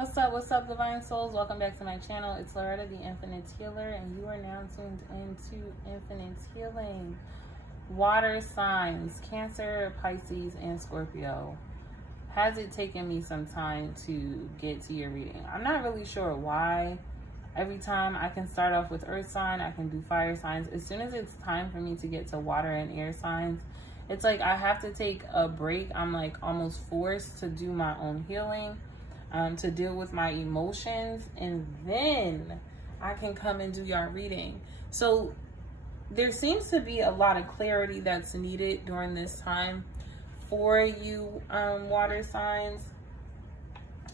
What's up, divine souls? Welcome back to my channel. It's Loretta, the Infinite Healer, and you are now tuned into Infinite Healing. Water signs, Cancer, Pisces, and Scorpio. Has it taken me some time to get to your reading? I'm not really sure why. Every time I can start off with earth sign, I can do fire signs. As soon as it's time for me to get to water and air signs, it's like I have to take a break. I'm like almost forced to do my own healing, to deal with my emotions, and then I can come and do your reading. So there seems to be a lot of clarity that's needed during this time for you water signs.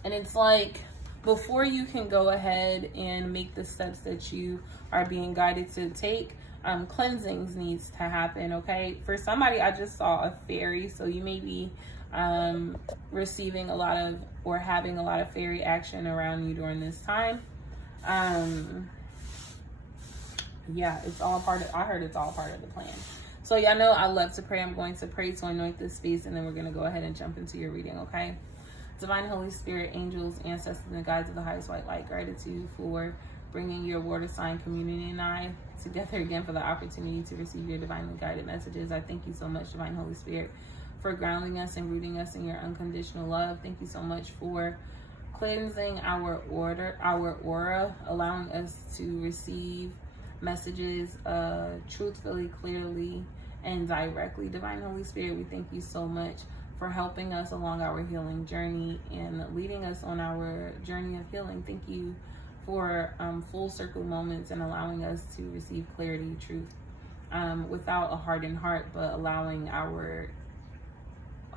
And it's like, before you can go ahead and make the steps that you are being guided to take, cleansings needs to happen. Okay, for somebody, I just saw a fairy, so you may be receiving a lot of or having a lot of fairy action around you during this time. Yeah, it's all part of, I heard it's all part of the plan. So y'all know I love to pray. I'm going to pray to anoint this space, and then we're going to go ahead and jump into your reading. Okay, Divine Holy Spirit, angels, ancestors, and guides of the highest white light, gratitude for bringing your water sign community and I together again for the opportunity to receive your divinely guided messages. I thank you so much, Divine Holy Spirit, for grounding us and rooting us in your unconditional love. Thank you so much for cleansing our aura, allowing us to receive messages truthfully, clearly, and directly. Divine Holy Spirit, we thank you so much for helping us along our healing journey and leading us on our journey of healing. Thank you for full circle moments and allowing us to receive clarity, truth, without a hardened heart, but allowing our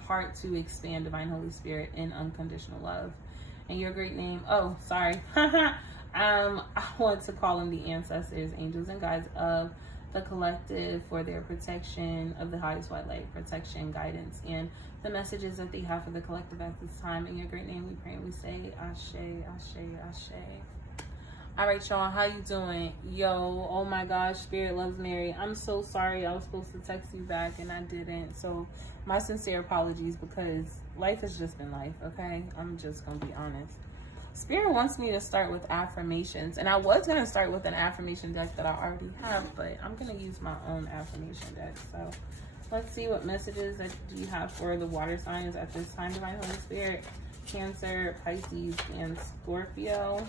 heart to expand, Divine Holy Spirit, in unconditional love. In your great name, oh, sorry. I want to call in the ancestors, angels, and guides of the collective for their protection of the highest white light, protection, guidance, and the messages that they have for the collective at this time. In your great name we pray and we say, Ashe, Ashe, Ashe. All right, y'all, how you doing? Yo, oh my gosh, Spirit loves Mary. I'm so sorry. I was supposed to text you back and I didn't. So my sincere apologies, because life has just been life, okay? I'm just going to be honest. Spirit wants me to start with affirmations, and I was going to start with an affirmation deck that I already have, but I'm going to use my own affirmation deck. So let's see what messages that you have for the water signs at this time, Divine Holy Spirit, Cancer, Pisces, and Scorpio.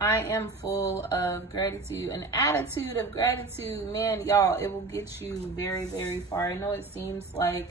I am full of gratitude, an attitude of gratitude. Man, y'all, it will get you very, very far. I know it seems like,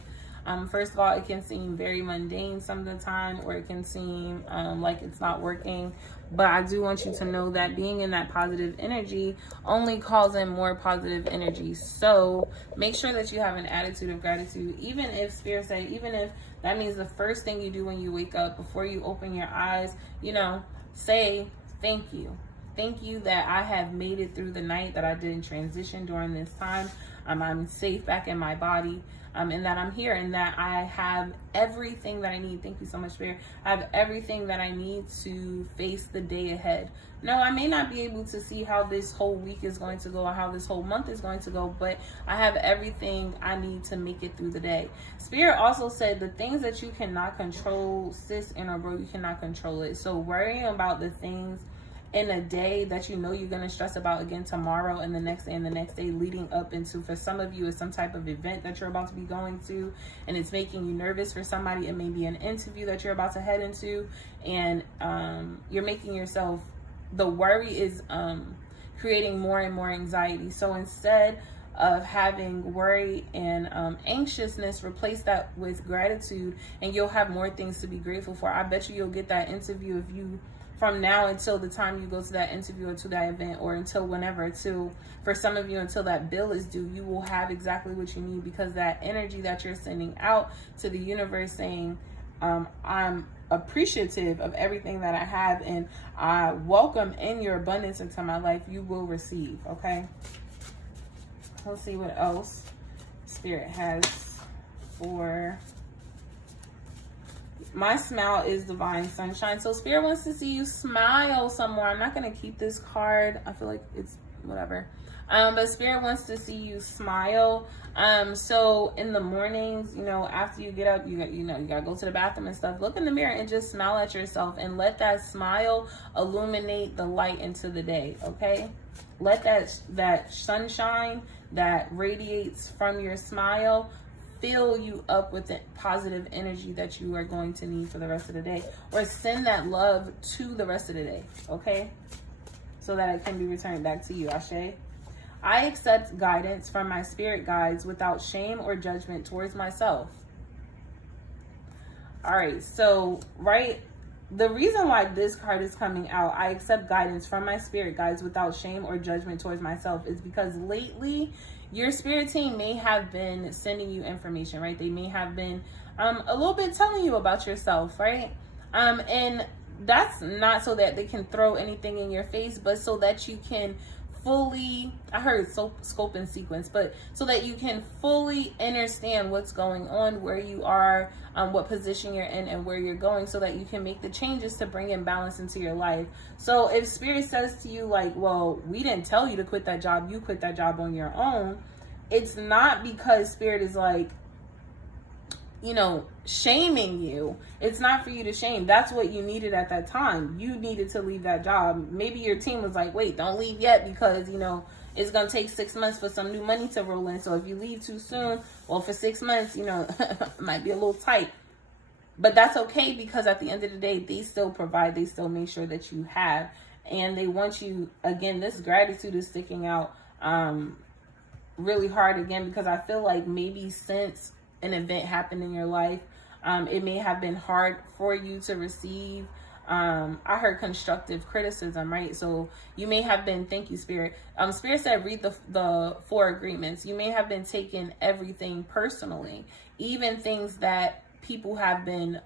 first of all, it can seem very mundane some of the time, or it can seem like it's not working. But I do want you to know that being in that positive energy only calls in more positive energy. So make sure that you have an attitude of gratitude. Even if Spirit say, even if that means the first thing you do when you wake up, before you open your eyes, you know, say, thank you. Thank you that I have made it through the night, that I didn't transition during this time. I'm safe back in my body, and that I'm here, and that I have everything that I need. Thank you so much, Spirit. I have everything that I need to face the day ahead. No, I may not be able to see how this whole week is going to go or how this whole month is going to go, but I have everything I need to make it through the day. Spirit also said the things that you cannot control, sis and or bro, you cannot control it. So worrying about the things in a day that you know you're going to stress about again tomorrow and the next day and the next day leading up into, for some of you, it's some type of event that you're about to be going to and it's making you nervous. For somebody, it may be an interview that you're about to head into, and you're making yourself, the worry is creating more and more anxiety. So instead of having worry and anxiousness, replace that with gratitude, and you'll have more things to be grateful for. I bet you'll get that interview if you, from now until the time you go to that interview or to that event, or until whenever, till, for some of you, until that bill is due, you will have exactly what you need, because that energy that you're sending out to the universe saying, I'm appreciative of everything that I have, and I welcome in your abundance into my life, you will receive. Okay, let's see what else Spirit has for my smile is divine sunshine. So Spirit wants to see you smile somewhere. I'm not going to keep this card. I feel like it's whatever. But Spirit wants to see you smile. So in the mornings, you know, after you get up, you gotta go to the bathroom and stuff. Look in the mirror and just smile at yourself and let that smile illuminate the light into the day. Okay, let that sunshine that radiates from your smile fill you up with the positive energy that you are going to need for the rest of the day, or send that love to the rest of the day. Okay, so that it can be returned back to you. Ashe. I accept guidance from my spirit guides without shame or judgment towards myself. All right, so, the reason why this card is coming out, I accept guidance from my spirit guides without shame or judgment towards myself, is because lately your spirit team may have been sending you information, right? They may have been a little bit telling you about yourself, right? And that's not so that they can throw anything in your face, but so that you can fully, I heard scope and sequence, but so that you can fully understand what's going on, where you are, what position you're in, and where you're going, so that you can make the changes to bring in balance into your life. So if Spirit says to you, like, well, we didn't tell you to quit that job, you quit that job on your own, it's not because Spirit is like, you know, shaming you. It's not for you to shame. That's what you needed at that time. You needed to leave that job. Maybe your team was like, wait, don't leave yet, because, you know, it's going to take 6 months for some new money to roll in. So if you leave too soon, well, for 6 months, you know, it might be a little tight. But that's okay, because at the end of the day, they still provide. They still make sure that you have. And they want you, again, this gratitude is sticking out really hard again, because I feel like maybe since an event happened in your life, it may have been hard for you to receive. I heard constructive criticism, right? So you may have been, thank you, Spirit. Spirit said, read the 4 agreements. You may have been taking everything personally, even things that people have been,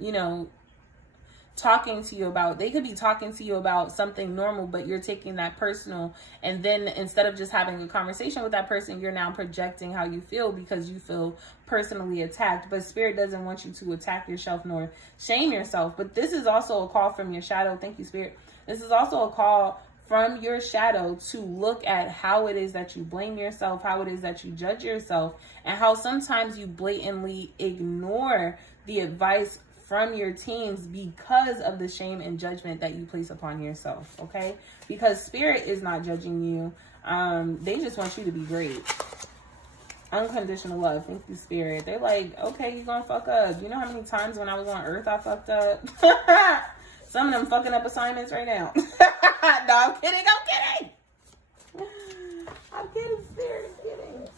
you know, talking to you about. They could be talking to you about something normal, but you're taking that personal, and then instead of just having a conversation with that person, you're now projecting how you feel because you feel personally attacked. But Spirit doesn't want you to attack yourself nor shame yourself. But this is also a call from your shadow. Thank you, Spirit. This is also a call from your shadow to look at how it is that you blame yourself, how it is that you judge yourself, and how sometimes you blatantly ignore the advice from your teams because of the shame and judgment that you place upon yourself. Okay, because Spirit is not judging you. They just want you to be great. Unconditional love. Thank you, Spirit. They're like, okay, you're gonna fuck up. You know how many times when I was on Earth I fucked up? Some of them fucking up assignments right now. No, I'm kidding. I'm kidding, Spirit. I'm kidding.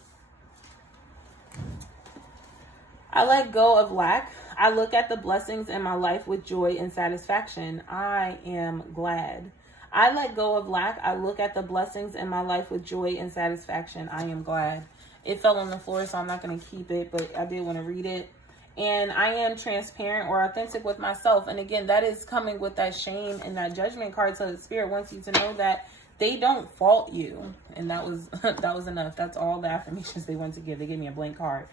I let go of lack. I look at the blessings in my life with joy and satisfaction. I am glad. I let go of lack. I look at the blessings in my life with joy and satisfaction. I am glad. It fell on the floor, so I'm not going to keep it, but I did want to read it. And I am transparent or authentic with myself. And again, that is coming with that shame and that judgment card. So the Spirit wants you to know that they don't fault you. And that was enough. That's all the affirmations they want to give. They gave me a blank card.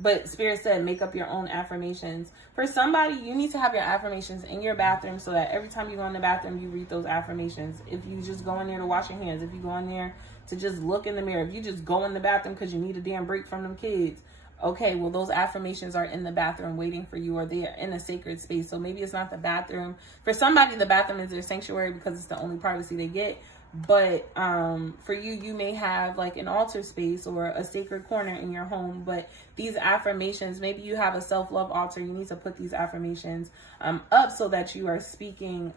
But Spirit said, make up your own affirmations. For somebody, you need to have your affirmations in your bathroom so that every time you go in the bathroom, you read those affirmations. If you just go in there to wash your hands, if you go in there to just look in the mirror, if you just go in the bathroom because you need a damn break from them kids, okay, well, those affirmations are in the bathroom waiting for you, or they are in a sacred space. So maybe it's not the bathroom. For somebody, the bathroom is their sanctuary because it's the only privacy they get. But for you, you may have like an altar space or a sacred corner in your home. But these affirmations, maybe you have a self-love altar. You need to put these affirmations up so that you are speaking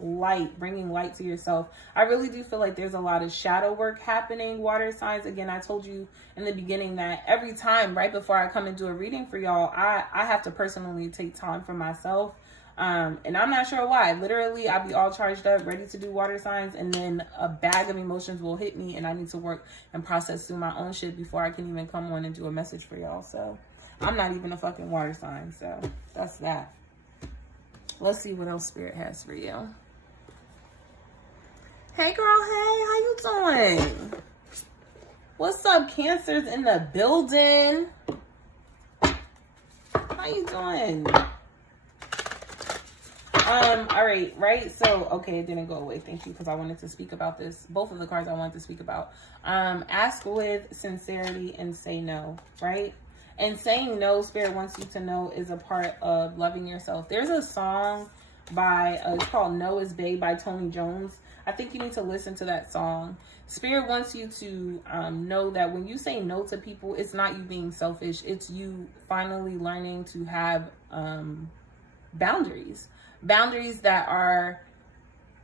light, bringing light to yourself. I really do feel like there's a lot of shadow work happening, water signs. Again, I told you in the beginning that every time right before I come and do a reading for y'all, I have to personally take time for myself. And I'm not sure why. Literally, I'll be all charged up, ready to do water signs, and then a bag of emotions will hit me, and I need to work and process through my own shit before I can even come on and do a message for y'all. So I'm not even a fucking water sign. So that's that. Let's see what else Spirit has for you. Hey, girl. Hey, how you doing? What's up, Cancers in the building? How you doing? All right. So, okay, it didn't go away. Thank you, because I wanted to speak about this. Both of the cards I wanted to speak about. Ask with sincerity and say no, right? And saying no, Spirit wants you to know, is a part of loving yourself. There's a song by, it's called No is Bae by Tony Jones. I think you need to listen to that song. Spirit wants you to know that when you say no to people, it's not you being selfish. It's you finally learning to have boundaries. Boundaries that are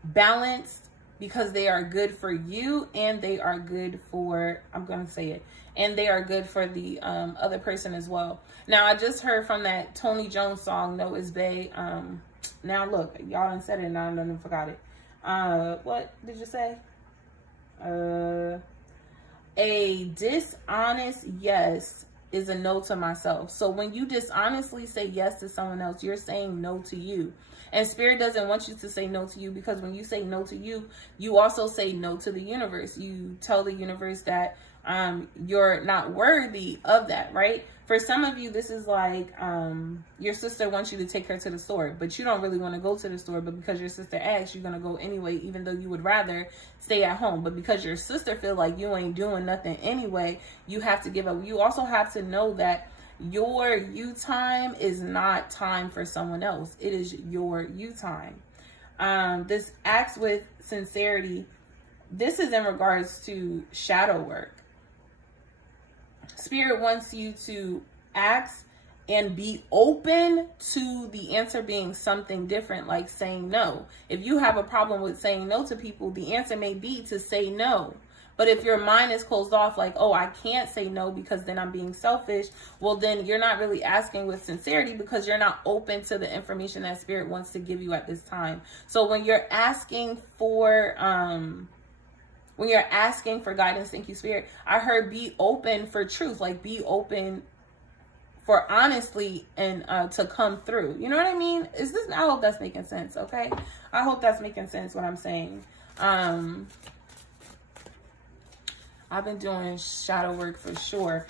balanced, because they are good for you and they are good for, I'm going to say it, and they are good for the other person as well. Now, I just heard from that Tony Jones song, No is Bae. Now, look, y'all done said it and I done forgot it. What did you say? A dishonest yes is a no to myself. So when you dishonestly say yes to someone else, you're saying no to you. And Spirit doesn't want you to say no to you, because when you say no to you, you also say no to the universe. You tell the universe that you're not worthy of that, right? For some of you, this is like your sister wants you to take her to the store, but you don't really want to go to the store, but because your sister asks, you're going to go anyway, even though you would rather stay at home. But because your sister feel like you ain't doing nothing anyway, you have to give up. You also have to know that your you time is not time for someone else. It is your you time. This acts with sincerity. This is in regards to shadow work. Spirit wants you to ask and be open to the answer being something different, like saying no. If you have a problem with saying no to people, the answer may be to say no. But if your mind is closed off, like, oh, I can't say no because then I'm being selfish, well, then you're not really asking with sincerity, because you're not open to the information that Spirit wants to give you at this time. So when you're asking for guidance, thank you, Spirit, I heard be open for truth, like be open for honestly and to come through. You know what I mean? I hope that's making sense, okay? I hope that's making sense what I'm saying. I've been doing shadow work for sure.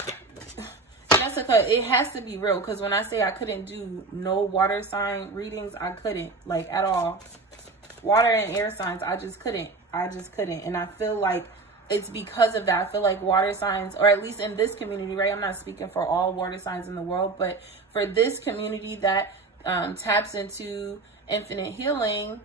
Jessica, it has to be real, because when I say I couldn't do no water sign readings, I couldn't, like, at all. Water and air signs, I just couldn't. And I feel like it's because of that. I feel like water signs, or at least in this community, right? I'm not speaking for all water signs in the world, but for this community that taps into infinite healing,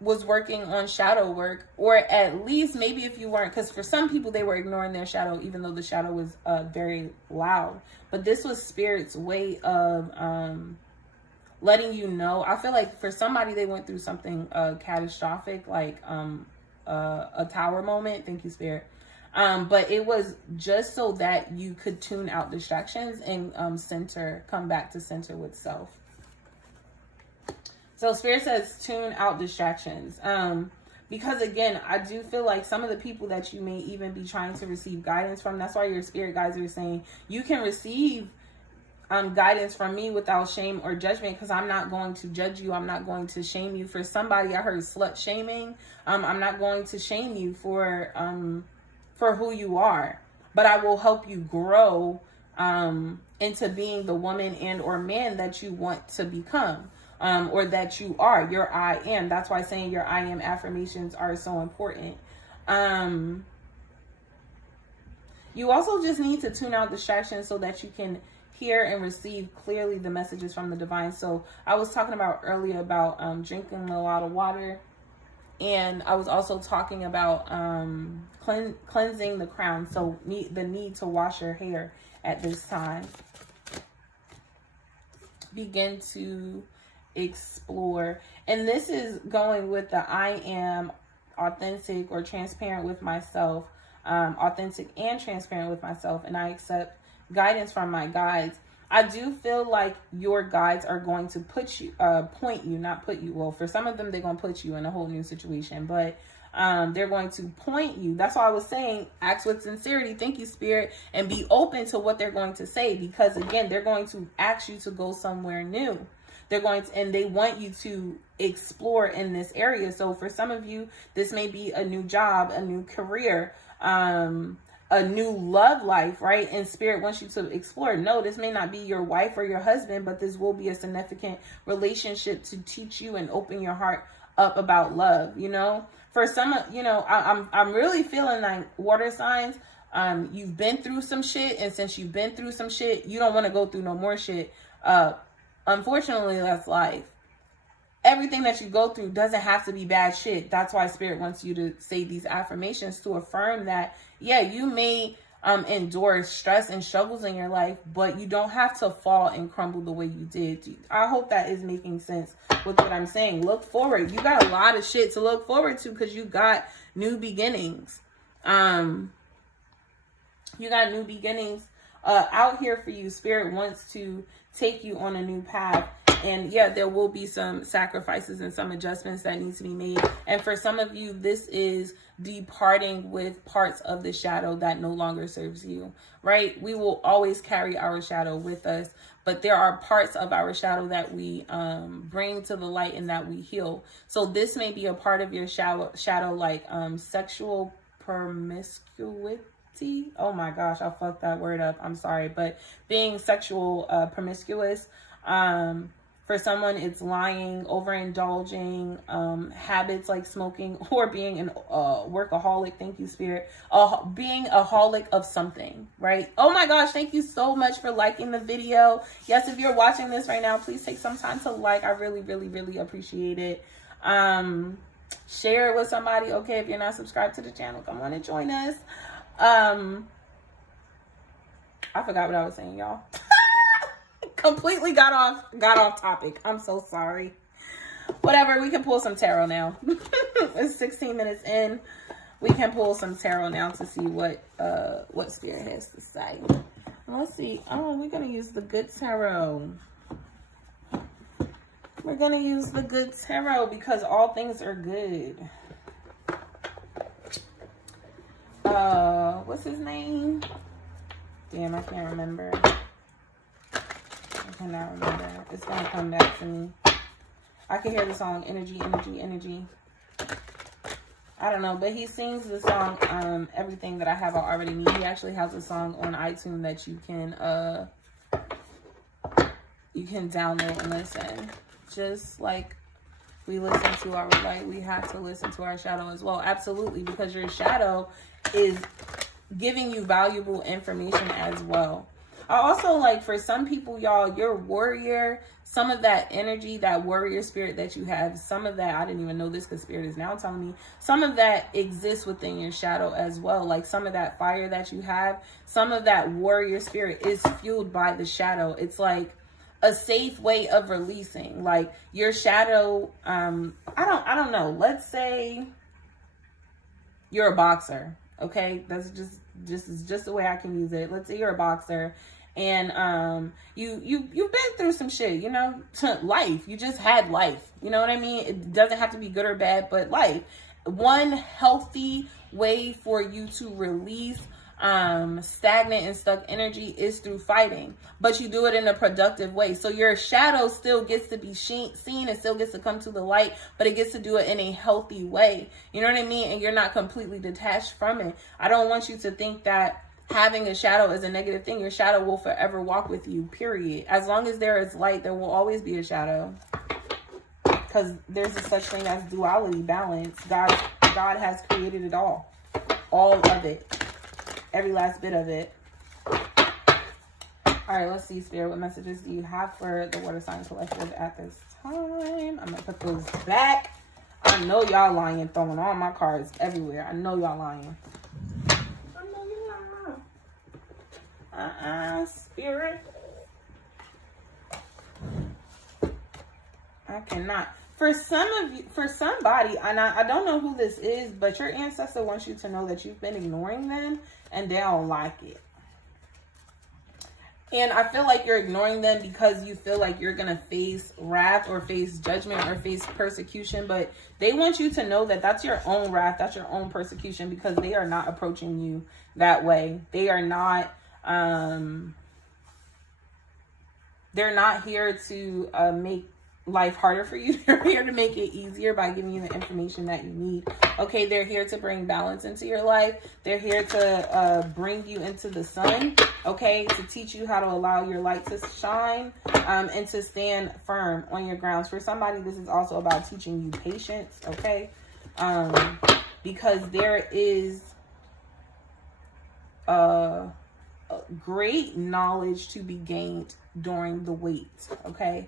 was working on shadow work, or at least maybe if you weren't, because for some people they were ignoring their shadow, even though the shadow was very loud. But this was Spirit's way of letting you know. I feel like for somebody, they went through something catastrophic, like a tower moment. Thank you, Spirit. But it was just so that you could tune out distractions and come back to center with self. So Spirit says tune out distractions. Because again, I do feel like some of the people that you may even be trying to receive guidance from, that's why your spirit guides are saying you can receive guidance from me without shame or judgment, because I'm not going to judge you. I'm not going to shame you. For somebody, I heard slut shaming. I'm not going to shame you for who you are, but I will help you grow into being the woman and or man that you want to become. Or that you are, your I am. That's why saying your I am affirmations are so important. You also just need to tune out distractions so that you can hear and receive clearly the messages from the divine. So I was talking about earlier about drinking a lot of water. And I was also talking about cleansing the crown. So the need to wash your hair at this time. Begin to explore, and this is going with the I am authentic or transparent with myself, authentic and transparent with myself, and I accept guidance from my guides. I do feel like your guides are going to point you, not put you. Well, for some of them, they're going to put you in a whole new situation, but they're going to point you. That's why I was saying, act with sincerity. Thank you, Spirit, and be open to what they're going to say, because again, they're going to ask you to go somewhere new. They're going to, and they want you to explore in this area. So for some of you, this may be a new job, a new career, a a new love life, right? And spirit wants you to explore. No, this may not be your wife or your husband, but this will be a significant relationship to teach you and open your heart up about love, you know? For some, you know, I'm really feeling like water signs, you've been through some shit, and since you've been through some shit, you don't want to go through no more shit. Unfortunately, that's life. Everything that you go through doesn't have to be bad shit. That's why spirit wants you to say these affirmations to affirm that, yeah, you may endure stress and struggles in your life, but you don't have to fall and crumble the way you did. I hope that is making sense with what I'm saying. Look forward. You got a lot of shit to look forward to because you got new beginnings. You got new beginnings out here for you. Spirit wants to take you on a new path. And yeah, there will be some sacrifices and some adjustments that need to be made. And for some of you, this is departing with parts of the shadow that no longer serves you, right? We will always carry our shadow with us, but there are parts of our shadow that we bring to the light and that we heal. So this may be a part of your shadow like sexual promiscuity. Oh my gosh, I fucked that word up. I'm sorry. But being sexual promiscuous, for someone, it's lying, overindulging, habits like smoking, or being an workaholic. Thank you, Spirit. Being a holic of something, right? Oh my gosh, thank you so much for liking the video. Yes, if you're watching this right now, please take some time to like. I really, really, really appreciate it. Share it with somebody. Okay, if you're not subscribed to the channel, come on and join us. I forgot what I was saying, y'all. Completely got off topic. I'm so sorry. Whatever, we can pull some tarot now. It's 16 minutes in. We can pull some tarot now to see what spirit has to say. Let's see. Oh, we're gonna use the good tarot. We're gonna use the good tarot because all things are good. What's his name? Damn, I can't remember. I cannot remember. It's gonna come back to me. I can hear the song Energy, Energy, Energy. I don't know, but he sings the song Everything That I Have I Already Need. He actually has a song on iTunes that you can download and listen. Just like we listen to our light, we have to listen to our shadow as well. Absolutely, because your shadow is giving you valuable information as well. I also, like, for some people, y'all, your warrior, some of that energy, that warrior spirit that you have, some of that, I didn't even know this because spirit is now telling me, some of that exists within your shadow as well. Like some of that fire that you have, some of that warrior spirit is fueled by the shadow. It's like a safe way of releasing. Like your shadow, I don't know. Let's say you're a boxer. Okay, that's just the way I can use it. Let's say you're a boxer and you've been through some shit, you know, life. You just had life. You know what I mean? It doesn't have to be good or bad, but life. One healthy way for you to release stagnant and stuck energy is through fighting, but you do it in a productive way. So your shadow still gets to be seen, it still gets to come to the light, but it gets to do it in a healthy way. You know what I mean? And you're not completely detached from it. I don't want you to think that having a shadow is a negative thing. Your shadow will forever walk with you, period. As long as there is light, there will always be a shadow, because there's a such thing as duality, balance. God has created it all of it. Every last bit of it. All right, let's see, Spirit. What messages do you have for the Water Sign Collective at this time? I'm going to put those back. I know y'all lying and throwing all my cards everywhere. I know y'all lying. I know you lying. Spirit. I cannot. For some of you, for somebody, and I don't know who this is, but your ancestor wants you to know that you've been ignoring them and they don't like it. And I feel like you're ignoring them because you feel like you're going to face wrath or face judgment or face persecution. But they want you to know that that's your own wrath. That's your own persecution, because they are not approaching you that way. They are not, they're not here to make life harder for you. They're here to make it easier by giving you the information that you need. Okay, they're here to bring balance into your life. They're here to bring you into the sun. Okay, to teach you how to allow your light to shine, and to stand firm on your grounds. For somebody, this is also about teaching you patience. Okay, because there is great knowledge to be gained during the wait. Okay.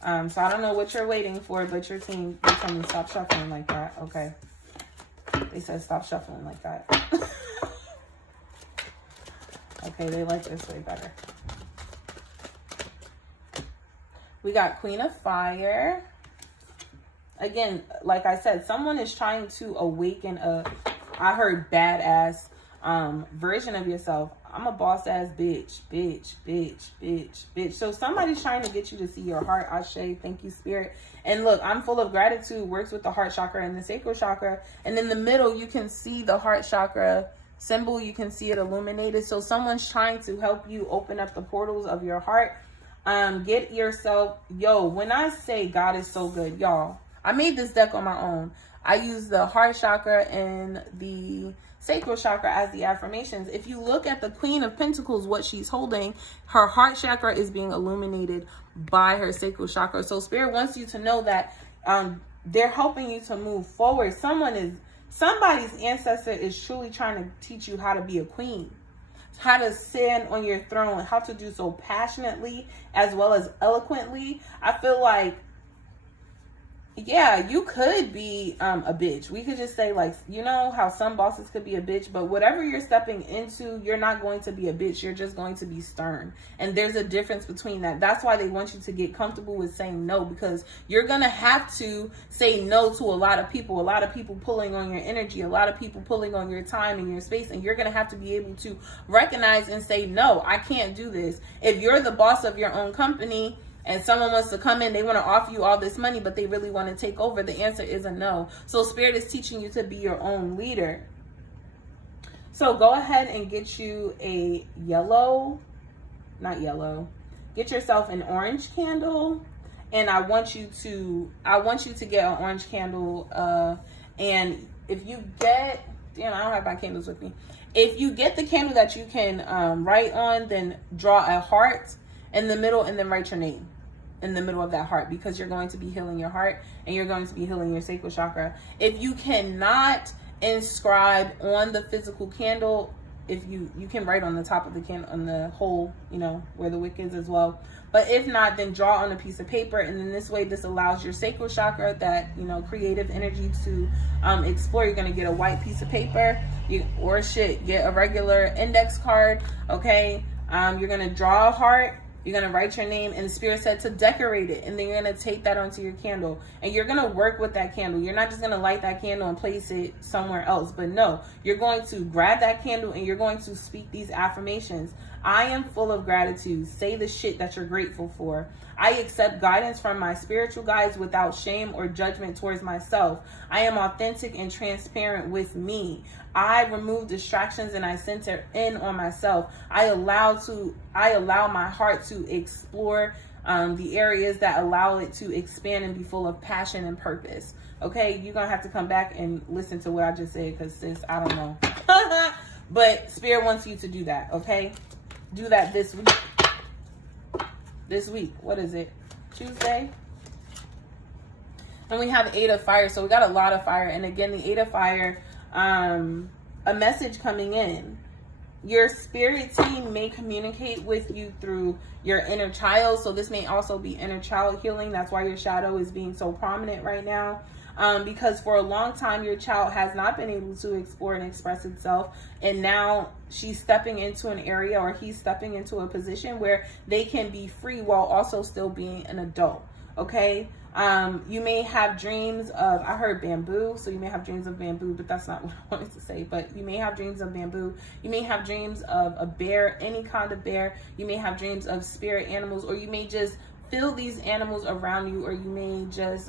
So I don't know what you're waiting for, but your team, they tell me stop shuffling like that. Okay. They said stop shuffling like that. Okay, they like this way better. We got Queen of Fire. Again, like I said, someone is trying to awaken I heard badass version of yourself. I'm a boss ass bitch. So somebody's trying to get you to see your heart. Ashe, thank you, Spirit. And look, I'm full of gratitude. Works with the heart chakra and the sacral chakra. And in the middle, you can see the heart chakra symbol. You can see it illuminated. So someone's trying to help you open up the portals of your heart. Get yourself, when I say God is so good, y'all, I made this deck on my own. I use the heart chakra and the sacral chakra as the affirmations. If you look at the Queen of Pentacles, what she's holding, her heart chakra is being illuminated by her sacral chakra. So Spirit wants you to know that they're helping you to move forward. Somebody's ancestor is truly trying to teach you how to be a queen, how to stand on your throne, how to do so passionately as well as eloquently. I feel like, yeah, you could be a bitch. We could just say, like, you know how some bosses could be a bitch, but whatever you're stepping into, you're not going to be a bitch. You're just going to be stern. And there's a difference between that. That's why they want you to get comfortable with saying no, because you're going to have to say no to a lot of people pulling on your energy, a lot of people pulling on your time and your space. And you're going to have to be able to recognize and say, no, I can't do this. If you're the boss of your own company, and someone wants to come in, they want to offer you all this money, but they really want to take over, the answer is a no. So Spirit is teaching you to be your own leader. So go ahead and get you a get yourself an orange candle. And I want you to get an orange candle. And if you get, I don't have my candles with me. If you get the candle that you can write on, then draw a heart in the middle and then write your name in the middle of that heart, because you're going to be healing your heart and you're going to be healing your sacral chakra. If you cannot inscribe on the physical candle, if you can write on the top of the candle, on the hole, where the wick is as well. But if not, then draw on a piece of paper. And then this way, this allows your sacral chakra, that, creative energy to explore. You're going to get a white piece of paper, get a regular index card. Okay. You're going to draw a heart. You're going to write your name, and the Spirit said to decorate it. And then you're going to take that onto your candle, and you're going to work with that candle. You're not just going to light that candle and place it somewhere else, but no, you're going to grab that candle and you're going to speak these affirmations. I am full of gratitude. Say the shit that you're grateful for. I accept guidance from my spiritual guides without shame or judgment towards myself. I am authentic and transparent with me. I remove distractions and I center in on myself. I allow my heart to explore the areas that allow it to expand and be full of passion and purpose. Okay, you're going to have to come back and listen to what I just said, because sis, I don't know. But Spirit wants you to do that, okay? Do that this week. This week. What is it? Tuesday? And we have 8 of Fire. So we got a lot of fire. And again, the 8 of Fire, a message coming in. Your spirit team may communicate with you through your inner child. So this may also be inner child healing. That's why your shadow is being so prominent right now. Because for a long time, your child has not been able to explore and express itself. And now she's stepping into an area, or he's stepping into a position where they can be free while also still being an adult. Okay. You may have dreams of, I heard bamboo. So you may have dreams of bamboo, but that's not what I wanted to say. But you may have dreams of bamboo. You may have dreams of a bear, any kind of bear. You may have dreams of spirit animals, or you may just feel these animals around you, or you may just,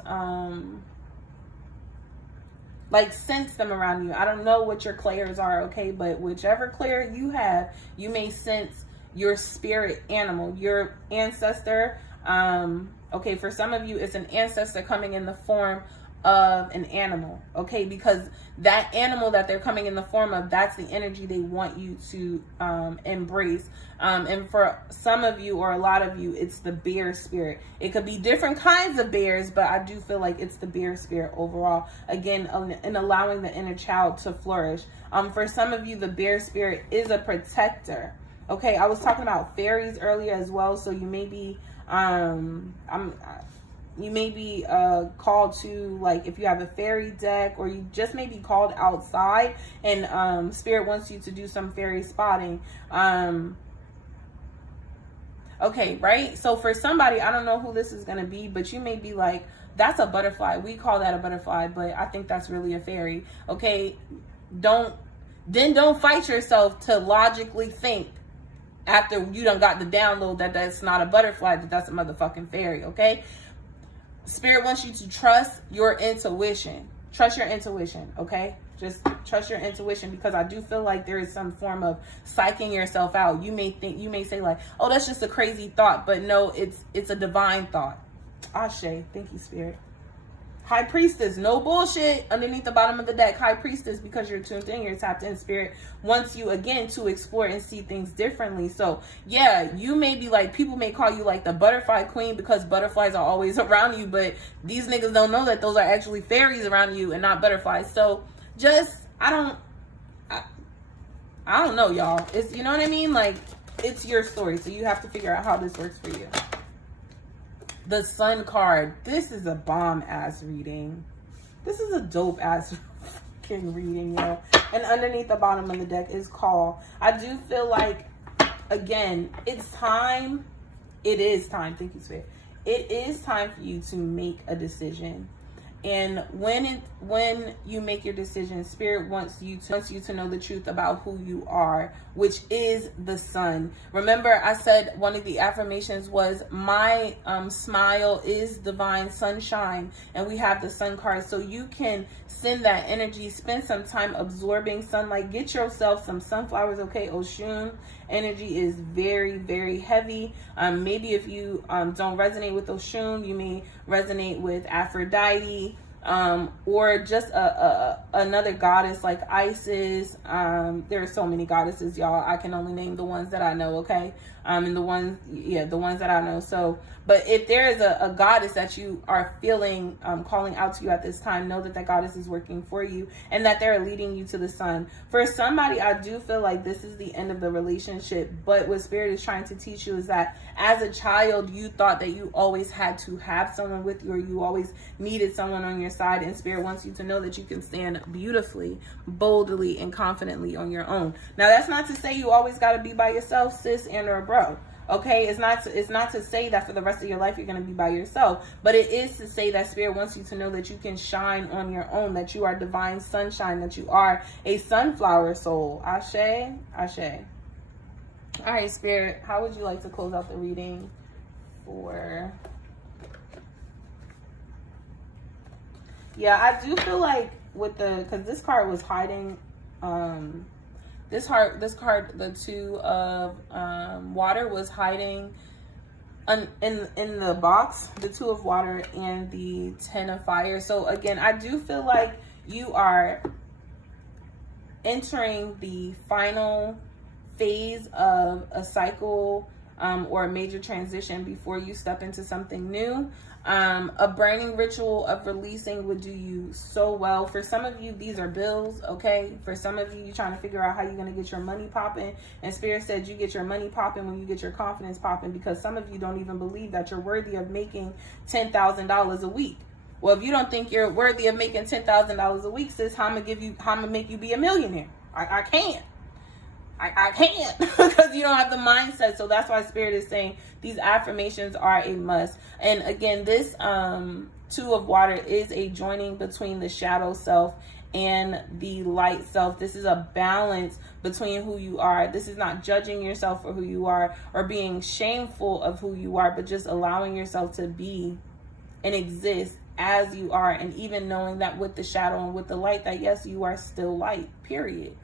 like sense them around you. I don't know what your clairs are, okay? But whichever clair you have, you may sense your spirit animal, your ancestor. Okay, for some of you, it's an ancestor coming in the form of an animal, okay, because that animal that they're coming in the form of, that's the energy they want you to embrace. And for some of you, or a lot of you, it's the bear spirit. It could be different kinds of bears, but I do feel like it's the bear spirit overall, again, in allowing the inner child to flourish. For some of you, the bear spirit is a protector. Okay, I was talking about fairies earlier as well, so you may be you may be called to, like, if you have a fairy deck, or you just may be called outside and spirit wants you to do some fairy spotting. Okay, right? So for somebody, I don't know who this is going to be, but you may be like, that's a butterfly. We call that a butterfly, but I think that's really a fairy. Okay, don't fight yourself to logically think after you done got the download that that's not a butterfly, that that's a motherfucking fairy, okay? Spirit wants you to trust your intuition. Trust your intuition, okay? Just trust your intuition, because I do feel like there is some form of psyching yourself out. You may say like, oh, that's just a crazy thought, but no, it's a divine thought. Ashe, thank you, Spirit. High Priestess, no bullshit, underneath the bottom of the deck. High Priestess, because you're tuned in, you're tapped in. Spirit wants you, again, to explore and see things differently. So, yeah, you may be like, people may call you like the butterfly queen because butterflies are always around you, but these niggas don't know that those are actually fairies around you and not butterflies. So, just, I don't know, y'all. It's, you know what I mean? Like, it's your story, so you have to figure out how this works for you. The Sun card. This is a bomb-ass reading. This is a dope-ass fucking reading, yo. And underneath the bottom of the deck is Call. I do feel like, again, it's time. It is time. Thank you, Spirit. It is time for you to make a decision. And when you make your decision, Spirit wants you to know the truth about who you are, which is the sun. Remember, I said one of the affirmations was, my smile is divine sunshine, and we have the sun card. So you can send that energy, spend some time absorbing sunlight, get yourself some sunflowers, okay? Oshun energy is very, very heavy. Maybe if you don't resonate with Oshun, you may resonate with Aphrodite, or just another goddess like Isis. There are so many goddesses, y'all. I can only name the ones that I know, okay? And the ones that I know. So, but if there is a goddess that you are feeling calling out to you at this time, know that that goddess is working for you and that they're leading you to the sun. For somebody, I do feel like this is the end of the relationship, but what Spirit is trying to teach you is that as a child, you thought that you always had to have someone with you, or you always needed someone on your side, and Spirit wants you to know that you can stand beautifully, boldly, and confidently on your own. Now, that's not to say you always got to be by yourself, sis and or bro. Okay, it's not to say that for the rest of your life you're going to be by yourself, but it is to say that Spirit wants you to know that you can shine on your own, that you are divine sunshine, that you are a sunflower soul. Ashe, ashe. All right, Spirit, how would you like to close out the reading for... Yeah, I do feel like with because this card was hiding, this card, the Two of Water was hiding in the box, the Two of Water and the Ten of Fire. So again, I do feel like you are entering the final phase of a cycle or a major transition before you step into something new. A burning ritual of releasing would do you so well. For some of you, these are bills, okay? For some of you, you're trying to figure out how you're going to get your money popping. And Spirit said you get your money popping when you get your confidence popping, because some of you don't even believe that you're worthy of making $10,000 a week. Well, if you don't think you're worthy of making $10,000 a week, sis, how I'm gonna make you be a millionaire? I can't. I can't because you don't have the mindset. So that's why Spirit is saying these affirmations are a must. And again, this Two of Water is a joining between the shadow self and the light self. This is a balance between who you are. This is not judging yourself for who you are or being shameful of who you are, but just allowing yourself to be and exist as you are. And even knowing that with the shadow and with the light, that yes, you are still light, period.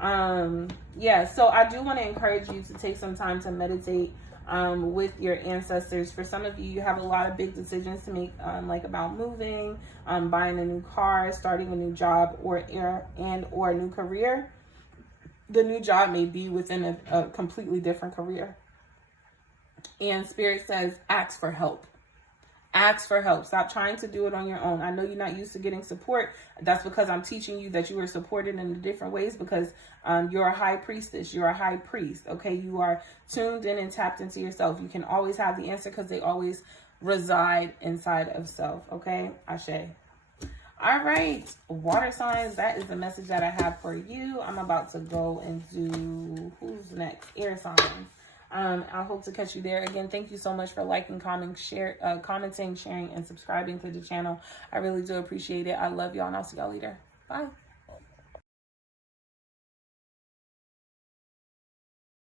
Yeah, so I do want to encourage you to take some time to meditate with your ancestors. For some of you, you have a lot of big decisions to make, like about moving, buying a new car, starting a new job, or a new career. The new job may be within a completely different career. And Spirit says, ask for help. Ask for help. Stop trying to do it on your own. I know you're not used to getting support. That's because I'm teaching you that you are supported in different ways, because you're a high priestess. You're a high priest. Okay. You are tuned in and tapped into yourself. You can always have the answer because they always reside inside of self. Okay. Ashe. All right. Water signs. That is the message that I have for you. I'm about to go and do, who's next? Air signs. I hope to catch you there. Again, thank you so much for liking, commenting, sharing, and subscribing to the channel. I really do appreciate it. I love y'all, and I'll see y'all later. Bye.